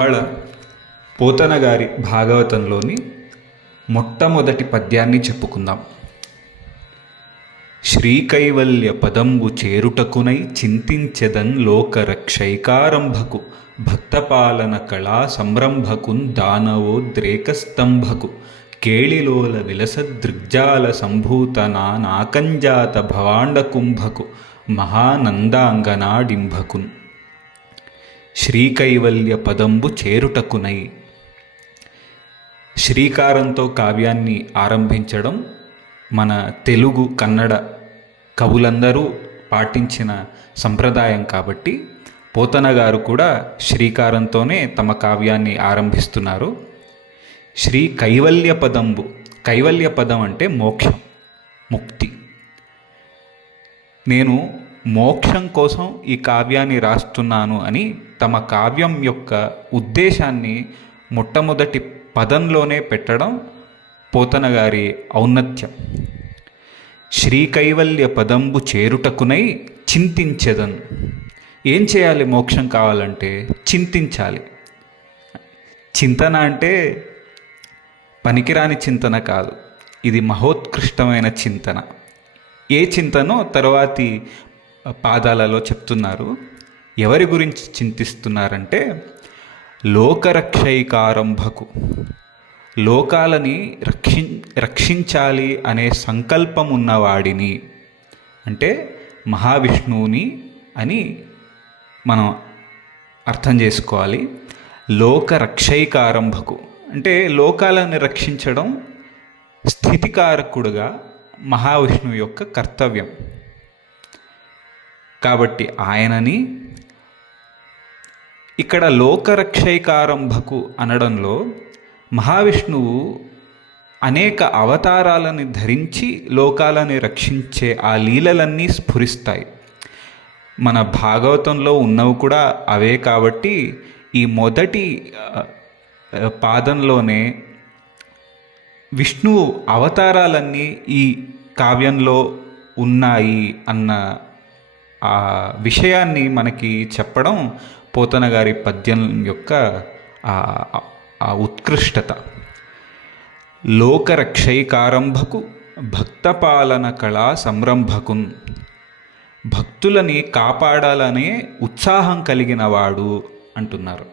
వాళ్ళ పోతన గారి భాగవతంలోని మొట్టమొదటి పద్యాన్ని చెప్పుకుందాం. శ్రీకైవల్య పదంబు చేరుటకునై చింతించెదన్ లోకరక్షైకారంభకు భక్తపాలన కళా సంరంభకున్ దానవోద్రేకస్తంభకు కేళిలోల విలస దృగ్జాల సంభూత నాకంజాత భవాండకుంభకు మహానందాంగనాడింభకున్ శ్రీకైవల్య పదంబు చేరుటకునై. శ్రీకారంతో కావ్యాన్ని ఆరంభించడం మన తెలుగు కన్నడ కవులందరూ పాటించిన సంప్రదాయం కాబట్టి పోతన గారు కూడా శ్రీకారంతోనే తమ కావ్యాన్ని ఆరంభిస్తున్నారు. శ్రీ కైవల్య పదంబు కైవల్య పదం అంటే మోక్షం ముక్తి. నేను మోక్షం కోసం ఈ కావ్యాన్ని రాస్తున్నాను అని తమ కావ్యం యొక్క ఉద్దేశాన్ని మొట్టమొదటి పదంలోనే పెట్టడం పోతన గారి ఔన్నత్యం. శ్రీకైవల్య పదంబు చేరుటకునై చింతించెదన్. ఏం చేయాలి? మోక్షం కావాలంటే చింతించాలి. చింతన అంటే పనికిరాని చింతన కాదు. ఇది మహోత్కృష్టమైన చింతన. ఏ చింతనో తర్వాతి పాదాలలో చెప్తున్నారు. ఎవరి గురించి చింతిస్తున్నారంటే లోకరక్షైకారంభకు. లోకాలని రక్షి రక్షించాలి అనే సంకల్పం ఉన్నవాడిని అంటే మహావిష్ణువుని అని మనం అర్థం చేసుకోవాలి. లోకరక్షైకారంభకు. అంటే లోకాలను రక్షించడం స్థితికారకుడుగా మహావిష్ణువు యొక్క కర్తవ్యం. కాబట్టి ఆయనని ఇక్కడ లోకరక్షైకారంభకు అనడంలో మహావిష్ణువు అనేక అవతారాలని ధరించి లోకాలని రక్షించే ఆ లీలలన్నీ స్ఫురిస్తాయి. మన భాగవతంలో ఉన్నవి కూడా అవే కాబట్టి ఈ మొదటి పాదంలోనే విష్ణువు అవతారాలన్నీ ఈ కావ్యంలో ఉన్నాయి అన్న ఆ విషయాన్ని మనకి చెప్పడం పోతన గారి పద్యం యొక్క ఆ- ఉత్కృష్టత. లోకరక్షైకారంభకు భక్తపాలన కళా సంరంభకున్. భక్తులని కాపాడాలనే ఉత్సాహం కలిగిన వాడు అంటున్నారు.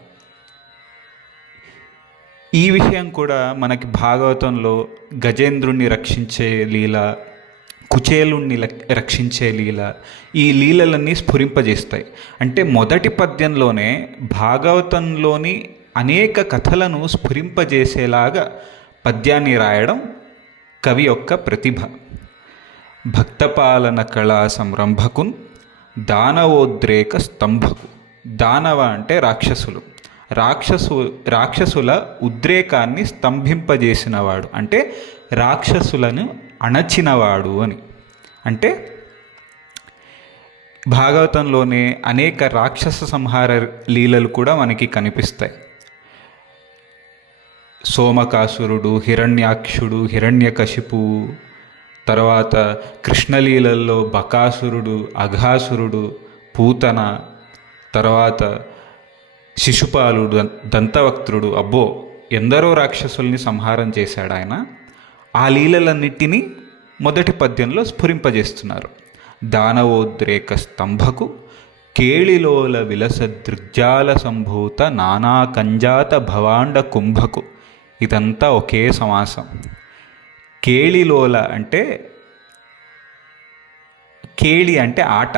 ఈ విషయం కూడా మనకి భాగవతంలో గజేంద్రుణ్ణి రక్షించే లీల కుచేలుణ్ణి రక్షించే లీల. ఈ లీలలన్నీ స్ఫురింపజేస్తాయి. అంటే మొదటి పద్యంలోనే భాగవతంలోని అనేక కథలను స్ఫురింపజేసేలాగా పద్యాన్ని రాయడం కవి యొక్క ప్రతిభ. భక్తపాలన కళా సంరంభకున్ దానవోద్రేక స్తంభకు. దానవ అంటే రాక్షసులు. రాక్షసు రాక్షసుల ఉద్రేకాన్ని స్తంభింపజేసినవాడు. అంటే రాక్షసులను అణచినవాడు అని. అంటే భాగవతంలోనే అనేక రాక్షస సంహార లీలలు కూడా మనకి కనిపిస్తాయి. సోమకాసురుడు హిరణ్యాక్షుడు హిరణ్యకశిపు తర్వాత కృష్ణలీలల్లో బకాసురుడు అఘాసురుడు పూతన తర్వాత శిశుపాలుడు దం- దంతవక్త్రుడు అబ్బో ఎందరో రాక్షసుల్ని సంహారం చేశాడు ఆయన. ఆ లీలలన్నిటినీ మొదటి పద్యంలో స్ఫురింపజేస్తున్నారు. దానవోద్రేక స్తంభకు కేళిలోల విలస దృగ్జాల సంభూత నానా కంజాత భవాండ కుంభకు ఇదంతా ఒకే సమాసం. కేళిలోల అంటే కేళి అంటే ఆట.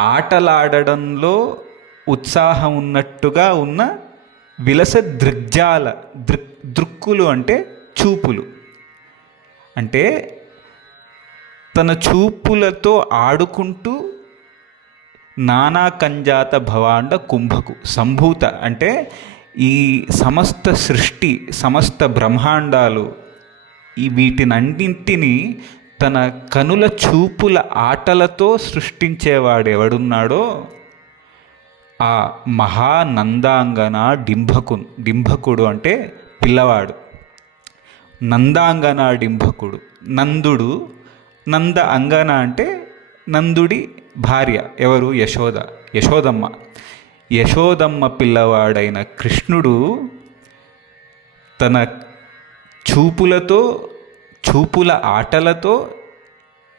ఆటలాడడంలో ఉత్సాహం ఉన్నట్టుగా ఉన్న విలస దృగ్జాల దృక్ దృక్కులు అంటే చూపులు. అంటే తన చూపులతో ఆడుకుంటూ నానా కంజాత భవాండ కుంభకు సంభూత అంటే ఈ సమస్త సృష్టి సమస్త బ్రహ్మాండాలు ఈ వీటినన్నింటినీ తన కనుల చూపుల ఆటలతో సృష్టించేవాడు ఎవడున్నాడో ఆ మహానందాంగన డింభకు డింభకుడు అంటే పిల్లవాడు. నందాంగన డింభకుడు. నందుడు నంద అంగన అంటే నందుడి భార్య. ఎవరు? యశోద. యశోదమ్మ. యశోదమ్మ పిల్లవాడైన కృష్ణుడు తన చూపులతో చూపుల ఆటలతో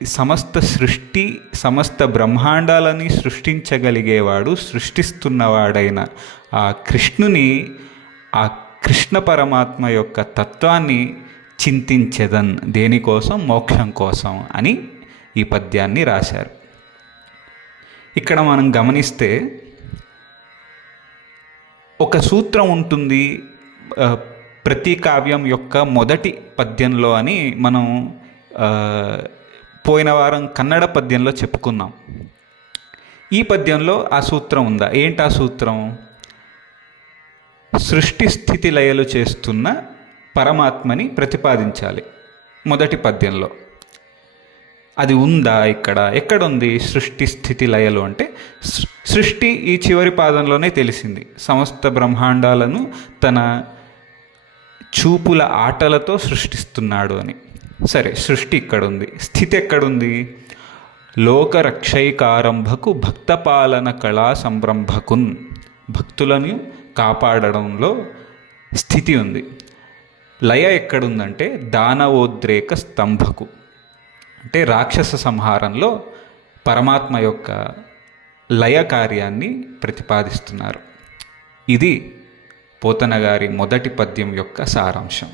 సమస్త సృష్టి సమస్త బ్రహ్మాండాలని సృష్టించగలిగేవాడు సృష్టిస్తున్నవాడైన ఆ కృష్ణుని ఆ కృష్ణ పరమాత్మ యొక్క తత్వాన్ని చింతించదన్ దేనికోసం? మోక్షం కోసం అని ఈ పద్యాన్ని రాశారు. ఇక్కడ మనం గమనిస్తే ఒక సూత్రం ఉంటుంది ప్రతి కావ్యం యొక్క మొదటి పద్యంలో అని మనం పోయిన వారం కన్నడ పద్యంలో చెప్పుకున్నాం ఈ పద్యంలో ఆ సూత్రం ఉందా? ఏంటి ఆ సూత్రం? సృష్టి స్థితి లయలు చేస్తున్న పరమాత్మని ప్రతిపాదించాలి మొదటి పద్యంలో. అది ఉందా ఇక్కడ? ఎక్కడుంది సృష్టి స్థితి లయలు అంటే? సృష్టి ఈ చివరి పాదంలోనే తెలిసింది. సమస్త బ్రహ్మాండాలను తన చూపుల ఆటలతో సృష్టిస్తున్నాడు అని. సరే సృష్టి ఇక్కడుంది. స్థితి ఎక్కడుంది? లోకరక్షైకారంభకు భక్తపాలన కళా సంరంభకున్ భక్తులను కాపాడడంలో స్థితి ఉంది. లయ ఎక్కడుందంటే దానవోద్రేక స్తంభకు. అంటే రాక్షస సంహారంలో పరమాత్మ యొక్క లయ కార్యాన్ని ప్రతిపాదిస్తున్నారు. ఇది పోతన గారి మొదటి పద్యం యొక్క సారాంశం.